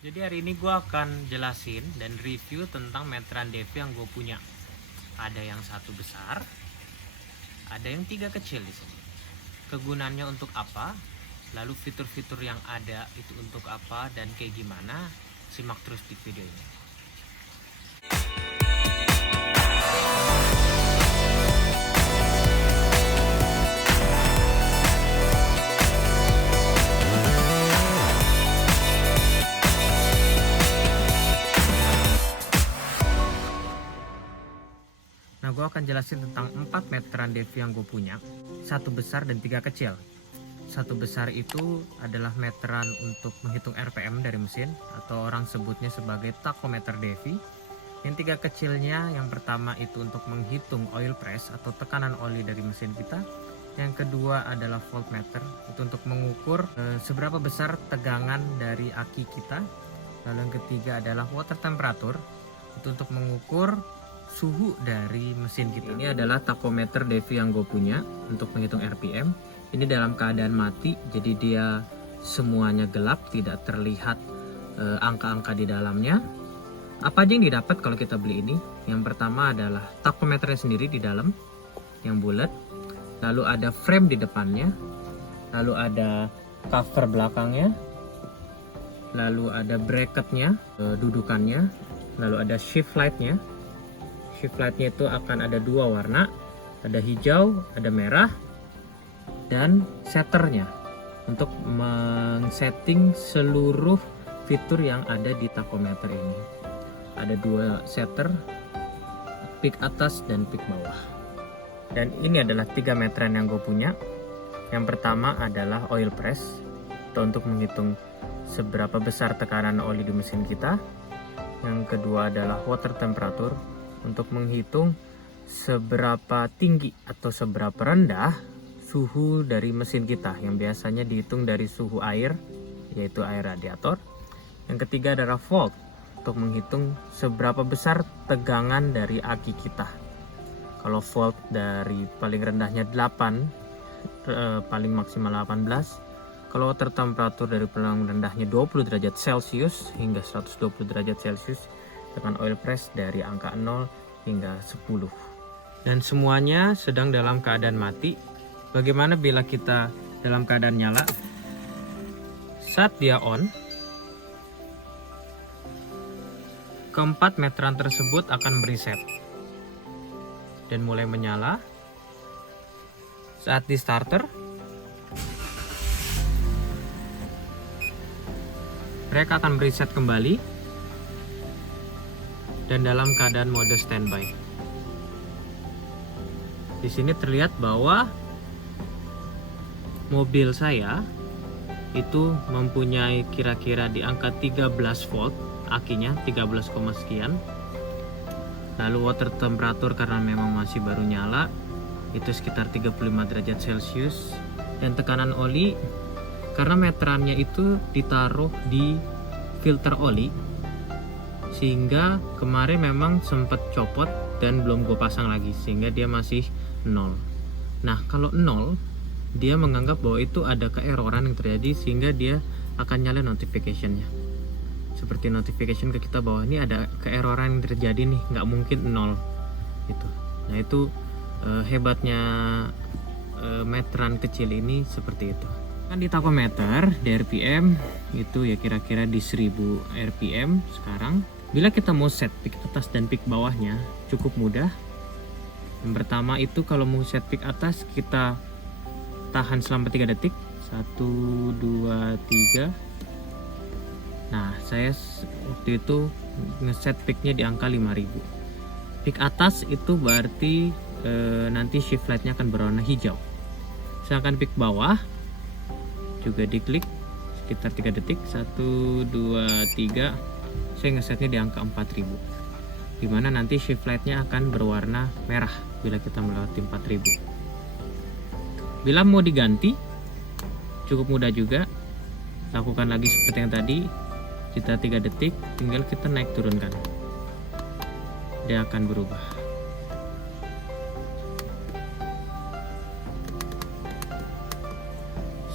Jadi hari ini gue akan jelasin dan review tentang meteran DV yang gue punya. Ada yang satu besar, ada yang tiga kecil di sini. Kegunaannya untuk apa? Lalu fitur-fitur yang ada itu untuk apa dan kayak gimana? Simak terus di video ini. Nah, gue akan jelasin tentang 4 meteran DV yang gue punya. Satu besar dan tiga kecil. Satu besar itu adalah meteran untuk menghitung RPM dari mesin, atau orang sebutnya sebagai tachometer DV. Yang tiga kecilnya, yang pertama itu untuk menghitung oil press atau tekanan oli dari mesin kita. Yang kedua adalah voltmeter, itu untuk mengukur seberapa besar tegangan dari aki kita. Lalu yang ketiga adalah water temperature, itu untuk mengukur suhu dari mesin kita. Ini adalah tachometer DV yang gue punya untuk menghitung RPM. Ini dalam keadaan mati, jadi dia semuanya gelap, tidak terlihat angka-angka di dalamnya. Apa aja yang didapat kalau kita beli ini? Yang pertama adalah tachometernya sendiri di dalam, yang bulat. Lalu ada frame di depannya. Lalu ada cover belakangnya. Lalu ada bracketnya, dudukannya. Lalu ada shift lightnya. Shift lightnya itu akan ada dua warna, ada hijau, ada merah, dan setternya untuk men-setting seluruh fitur yang ada di tachometer ini. Ada dua setter, peak atas dan peak bawah. Dan ini adalah 3 meteran yang gue punya. Yang pertama adalah oil press, itu untuk menghitung seberapa besar tekanan oli di mesin kita. Yang kedua adalah water temperature, untuk menghitung seberapa tinggi atau seberapa rendah suhu dari mesin kita, yang biasanya dihitung dari suhu air, yaitu air radiator. Yang ketiga adalah volt, untuk menghitung seberapa besar tegangan dari aki kita. Kalau volt dari paling rendahnya 8, paling maksimal 18. Kalau water temperature dari paling rendahnya 20 derajat Celcius hingga 120 derajat Celcius, dengan oil press dari angka 0 hingga 10. Dan semuanya sedang dalam keadaan mati. Bagaimana bila kita dalam keadaan nyala? Saat dia on, keempat meteran tersebut akan mereset dan mulai menyala. Saat di starter, mereka akan mereset kembali dan dalam keadaan mode standby. Di sini terlihat bahwa mobil saya itu mempunyai kira-kira di angka 13 volt akinya, 13, sekian. Lalu water temperature karena memang masih baru nyala itu sekitar 35 derajat Celcius. Dan tekanan oli, karena meterannya itu ditaruh di filter oli, sehingga kemarin memang sempat copot dan belum gue pasang lagi, sehingga dia masih 0. Nah, kalau 0, dia menganggap bahwa itu ada keeroran yang terjadi, sehingga dia akan nyala notification-nya. Seperti notification ke kita bahwa ini ada keeroran yang terjadi nih, nggak mungkin 0 gitu. Nah, itu hebatnya meteran kecil ini seperti itu. Kan di tachometer DRPM itu ya kira-kira di 1000 RPM sekarang. Bila kita mau set peak atas dan peak bawahnya, cukup mudah. Yang pertama itu kalau mau set peak atas, kita tahan selama 3 detik. 1, 2, 3. Nah, saya waktu itu ngeset peaknya di angka 5000. Peak atas itu berarti nanti shift lightnya akan berwarna hijau. Sedangkan peak bawah juga diklik sekitar 3 detik. 1, 2, 3. Saya ngesetnya di angka 4000, dimana nanti shift lightnya akan berwarna merah bila kita melewati 4000. Bila mau diganti, cukup mudah juga. Lakukan lagi seperti yang tadi, kita 3 detik, tinggal kita naik turunkan, dia akan berubah.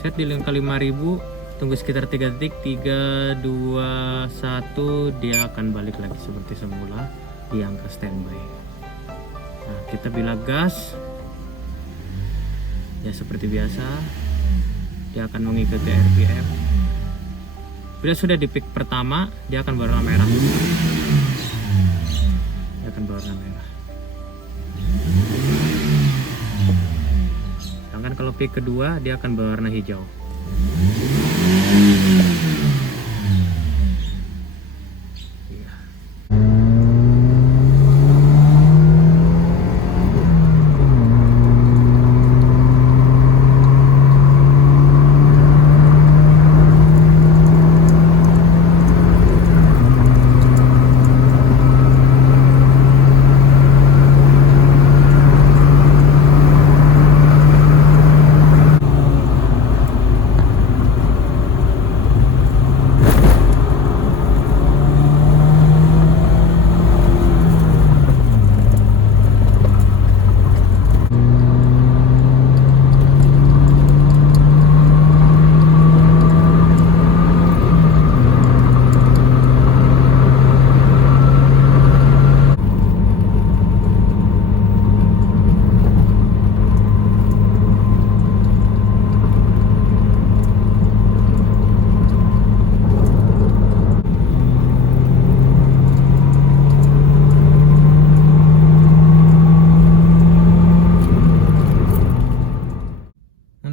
Set di angka 5000, Tunggu sekitar 3 detik. 3, 2, 1, dia akan balik lagi seperti semula di angka standby. Nah, kita bila gas ya seperti biasa, dia akan mengikuti RPM. Bila sudah di peak pertama, dia akan berwarna merah. Dia akan berwarna merah. Sedangkan kalau peak kedua, dia akan berwarna hijau. Iya.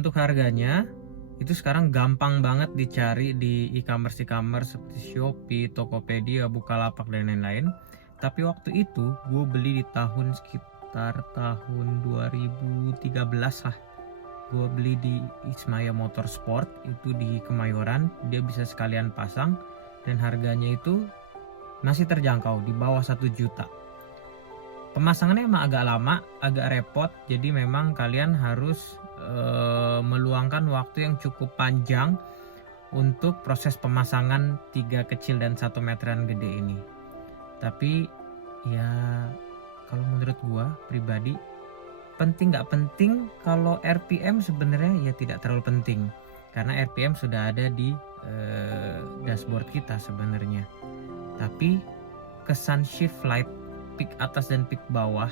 Untuk harganya itu sekarang gampang banget dicari di e-commerce seperti Shopee, Tokopedia, Bukalapak dan lain-lain. Tapi waktu itu gue beli di sekitar tahun 2013 lah. Gue beli di Ismaya Motorsport itu di Kemayoran. Dia bisa sekalian pasang dan harganya itu masih terjangkau di bawah 1 juta. Pemasangannya emang agak lama, agak repot, jadi memang kalian harus meluangkan waktu yang cukup panjang untuk proses pemasangan 3 kecil dan 1 meteran gede ini. Tapi ya kalau menurut gua pribadi, penting nggak penting, kalau RPM sebenarnya ya tidak terlalu penting, karena RPM sudah ada di dashboard kita sebenarnya. Tapi kesan shift light peak atas dan peak bawah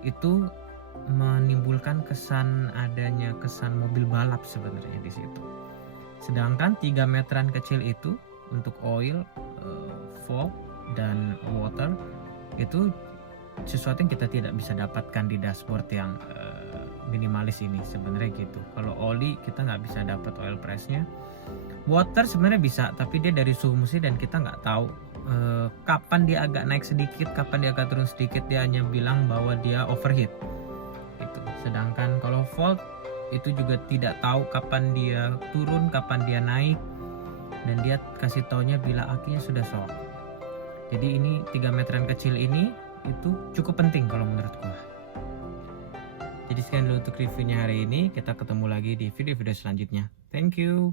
itu menimbulkan adanya kesan mobil balap sebenarnya di situ. Sedangkan 3 meteran kecil itu untuk oil, fog dan water itu sesuatu yang kita tidak bisa dapatkan di dashboard yang minimalis ini sebenarnya gitu. Kalau oli kita nggak bisa dapat oil price-nya. Water sebenarnya bisa, tapi dia dari suhu mesin dan kita nggak tahu kapan dia agak naik sedikit, kapan dia agak turun sedikit. Dia hanya bilang bahwa dia overheat gitu. Sedangkan kalau volt itu juga tidak tahu kapan dia turun, kapan dia naik, dan dia kasih taunya bila akinya sudah shock. Jadi ini 3 meteran kecil ini itu cukup penting kalau menurut gua. Jadi sekian dulu untuk reviewnya hari ini. Kita ketemu lagi di video-video selanjutnya. Thank you.